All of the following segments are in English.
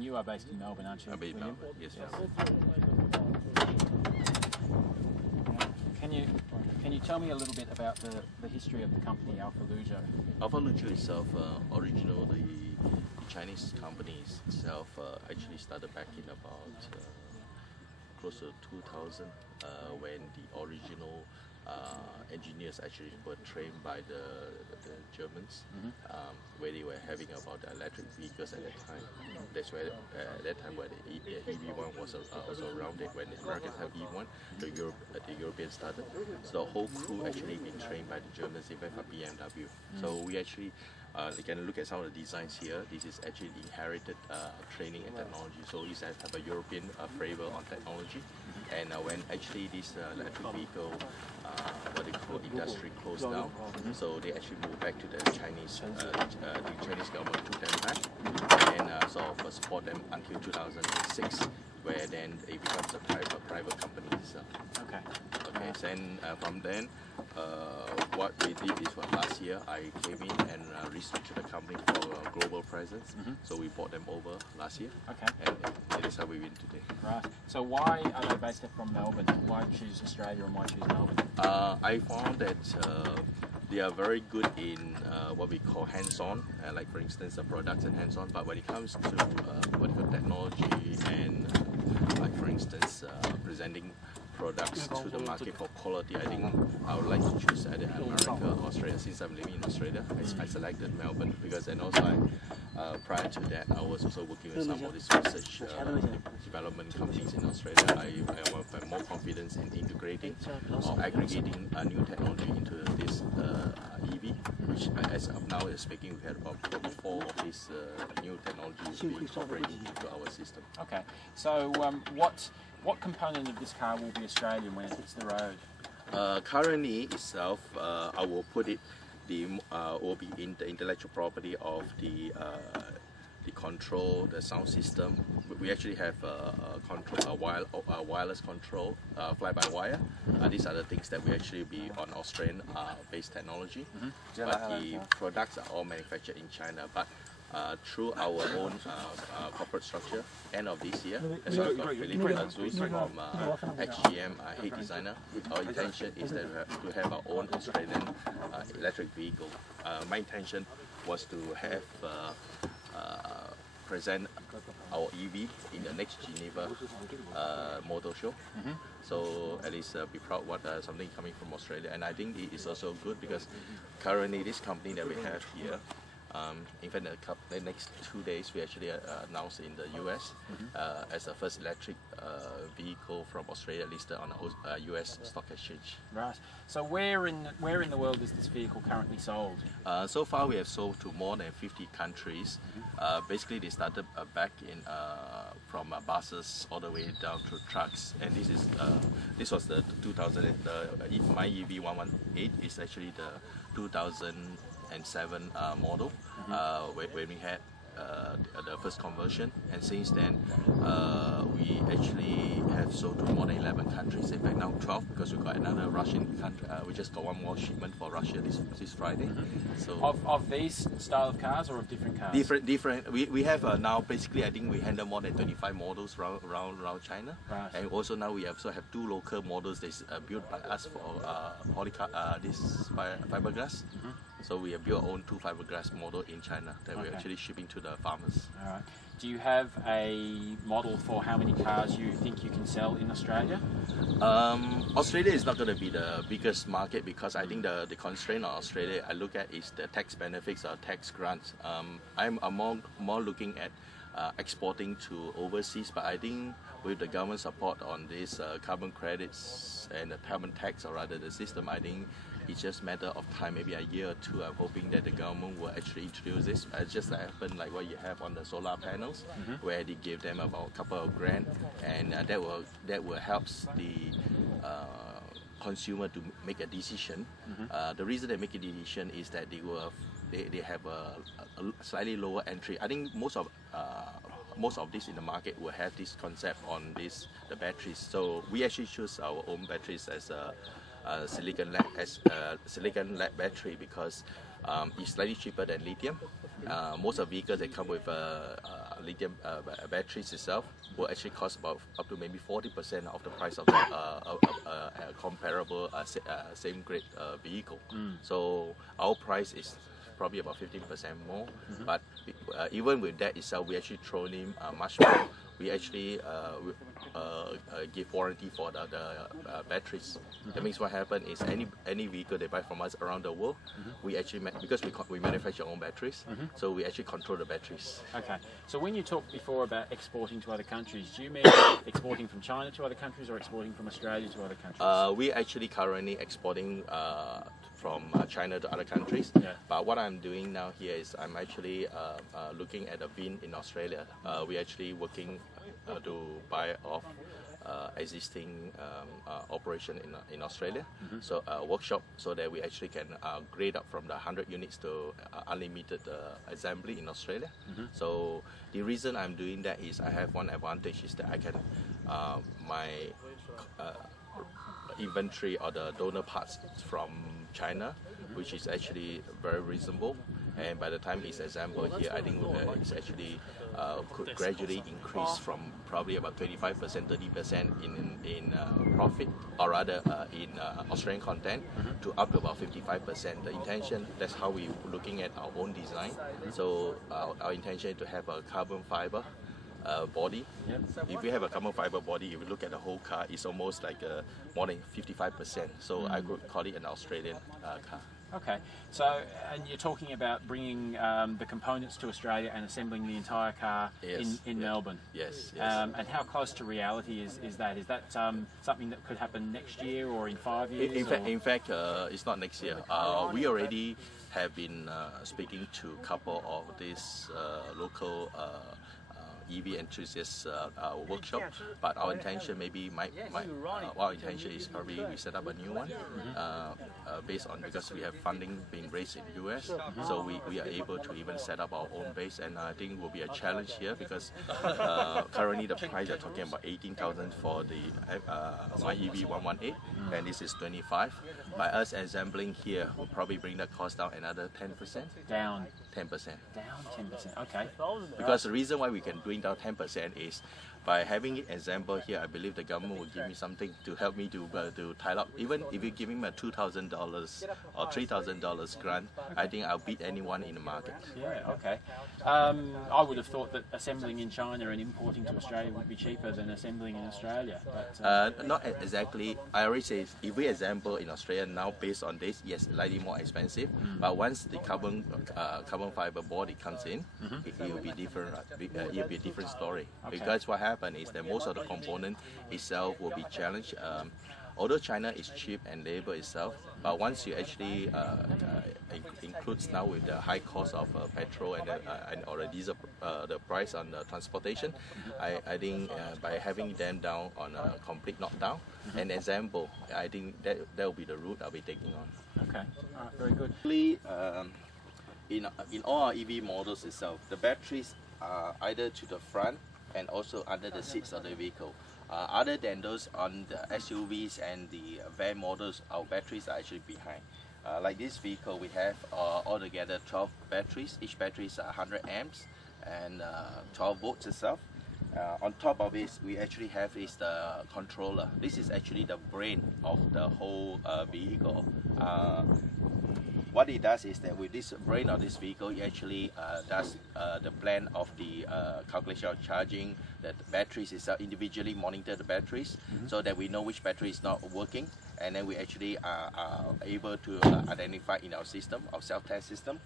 And you are based in Melbourne, aren't you? I'm based in Melbourne, yes. Can you tell me a little bit about the history of the company Alphaluja? Alphaluja itself, originally the Chinese company itself actually started back in about close to 2000 when the original engineers actually were trained by the Germans, where they were having about the electric vehicles at that time. That's where at that time where the EV1 was also around it. When the Americans have EV1, the Europeans started. So the whole crew actually been trained by the Germans, even for BMW. So we actually you can look at some of the designs here. This is actually inherited training and technology. So it's have a European flavor on technology. And when actually this electric vehicle, what they call industry, closed down, so they actually moved back to the Chinese. The Chinese government took them back and sort of support them until 2006, where then it becomes a private company. So. Okay. And from then, what we did is for last year, I came in and restructured the company for a global presence. So we bought them over last year. Okay. And that is how we win today. Right. So why are they based from Melbourne? Why choose Australia and why choose Melbourne? I found that they are very good in what we call hands-on, like for instance the products and hands-on, but when it comes to what we call technology and like for instance presenting products to the market for quality, I think I would like to choose either America or Australia. Since I'm living in Australia, I selected Melbourne because, and also prior to that, I was also working with some of these research development companies in Australia. I have more confidence in integrating or aggregating new technology into this EV, which as of now is speaking, we had about 4 of these new technologies being incorporated into our system. Okay, so what component of this car will be Australian when it hits the road? Currently itself, I will put it, will be in the intellectual property of the control, the sound system. We actually have a wireless control, fly-by-wire. These are the things that we actually be on Australian based technology. But the products are all manufactured in China. But through our own corporate structure, end of this year, as well got Philippe Azus from HGM, head designer. Our intention is that to have our own Australian electric vehicle. My intention was to have present our EV in the next Geneva motor show. So at least be proud what something coming from Australia. And I think it is also good because currently this company that we have here, in fact, the next 2 days we actually announced in the US as the first electric vehicle from Australia listed on the US stock exchange. Right. So where in the world is this vehicle currently sold? So far we have sold to more than 50 countries. Basically they started back in from buses all the way down to trucks, and this was the 2000. My EV 118 is actually the 2007 model when we had the first conversion, and since then we actually have sold to more than 11 countries. In fact now 12, because we got another Russian country. We just got one more shipment for Russia this Friday. So of these style of cars or of different cars? Different. We have now basically I think we handle more than 25 models around China. Right. And also now we also have 2 local models that's built by us for this fiberglass. So we have built our own 2 fiberglass model in China that we're actually shipping to the farmers. All right. Do you have a model for how many cars you think you can sell in Australia? Australia is not going to be the biggest market because I think the constraint on Australia I look at is the tax benefits or tax grants. I'm more looking at exporting to overseas, but I think with the government support on this carbon credits and the carbon tax, or rather the system, I think it's just a matter of time, maybe a year or 2. I'm hoping that the government will actually introduce this. It's just happen like what you have on the solar panels, where they give them about a couple of grand, and that will help the consumer to make a decision. The reason they make a decision is that they have a slightly lower entry. I think most of this in the market will have this concept on the batteries. So we actually choose our own batteries as a silicon lead battery because It's slightly cheaper than lithium. Most of the vehicles that come with lithium batteries itself will actually cost about up to maybe 40% of the price of a comparable same grade vehicle. So our price is probably about 15% more. But even with that itself, we actually throw in much more. We actually give warranty for the batteries. That means what happens is any vehicle they buy from us around the world, we actually because we manufacture our own batteries, so we actually control the batteries. Okay. So when you talked before about exporting to other countries, do you mean exporting from China to other countries or exporting from Australia to other countries? We actually currently exporting from China to other countries. Yeah. But what I'm doing now here is I'm actually looking at a VIN in Australia. We're actually working to buy off existing operation in Australia, so workshop, so that we actually can grade up from the 100 units to unlimited assembly in Australia. So the reason I'm doing that is I have one advantage is that I can my inventory or the donor parts from China, which is actually very reasonable, and by the time it's assembled here, I think it's actually could gradually increase from probably about 25%, 30% in profit, or rather in Australian content, to up to about 55%. The intention, that's how we're looking at our own design. So our intention is to have a carbon fiber body. Yep. If we have a carbon fiber body, if you look at the whole car, it's almost like more than 55%. So I could call it an Australian car. Okay, so and you're talking about bringing the components to Australia and assembling the entire car in Melbourne. Yes. And how close to reality is that? Is that something that could happen next year or in 5 years? In fact, it's not next year. We already have been speaking to a couple of these local EV enthusiasts workshop, but our intention our intention is probably we set up a new one based on, because we have funding being raised in US, so we are able to even set up our own base, and I think it will be a challenge here because currently the price they're talking about 18,000 for the my EV 118, and this is 25. By us assembling here, we'll probably bring the cost down another 10%. Down 10%. Down 10%. Okay. Because the reason why we can bring down 10% is by having it assembled here. I believe the government will give me something to help me to tie up. Even if you give me a $2,000 or $3,000 grant, I think I'll beat anyone in the market. Yeah. Okay. I would have thought that assembling in China and importing to Australia would be cheaper than assembling in Australia. But not exactly. I already say if we assemble in Australia now, based on this, yes, slightly more expensive. But once the carbon fiber body comes in, it will be different. It will be a different story. Okay. Because what happens is that most of the component itself will be challenged. Although China is cheap and labor itself, but once you actually includes now with the high cost of petrol and or the diesel, the price on the transportation, I think by having them down on a complete knockdown and assemble, I think that will be the route I'll be taking on. okay. All right. Very good. In all our EV models itself, the batteries are either to the front and also under the seats of the vehicle. Other than those on the SUVs and the van models, our batteries are actually behind. Like this vehicle, we have altogether 12 batteries. Each battery is 100 amps and 12 volts itself. On top of it, we actually have is the controller. This is actually the brain of the whole vehicle. What it does is that with this brain of this vehicle, it actually does the plan of the calculation of charging, the batteries itself, individually monitor the batteries so that we know which battery is not working, and then we actually are able to identify in our system, our self-test system.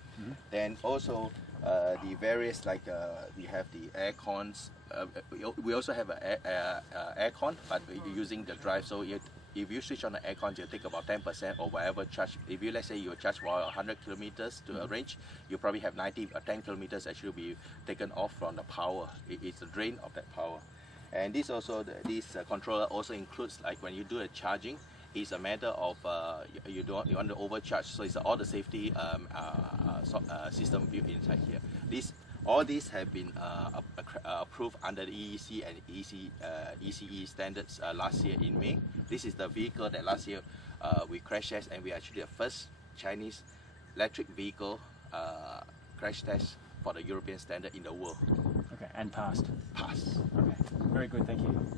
Then also the various, like we have the air cons. We also have an air con, but we're using the drive, so if you switch on the aircon, you take about 10% or whatever charge. If you, let's say you charge for 100 kilometers to a range, you probably have 10 kilometers actually be taken off from the power. It's a drain of that power. And this also, this controller also includes, like when you do a charging, it's a matter of you want to overcharge, so it's all the safety system built inside here. All these have been approved under the EEC and ECE standards last year in May. This is the vehicle that last year we crash test, and we are actually the first Chinese electric vehicle crash test for the European standard in the world. Okay, and passed. Pass. Okay, very good, thank you.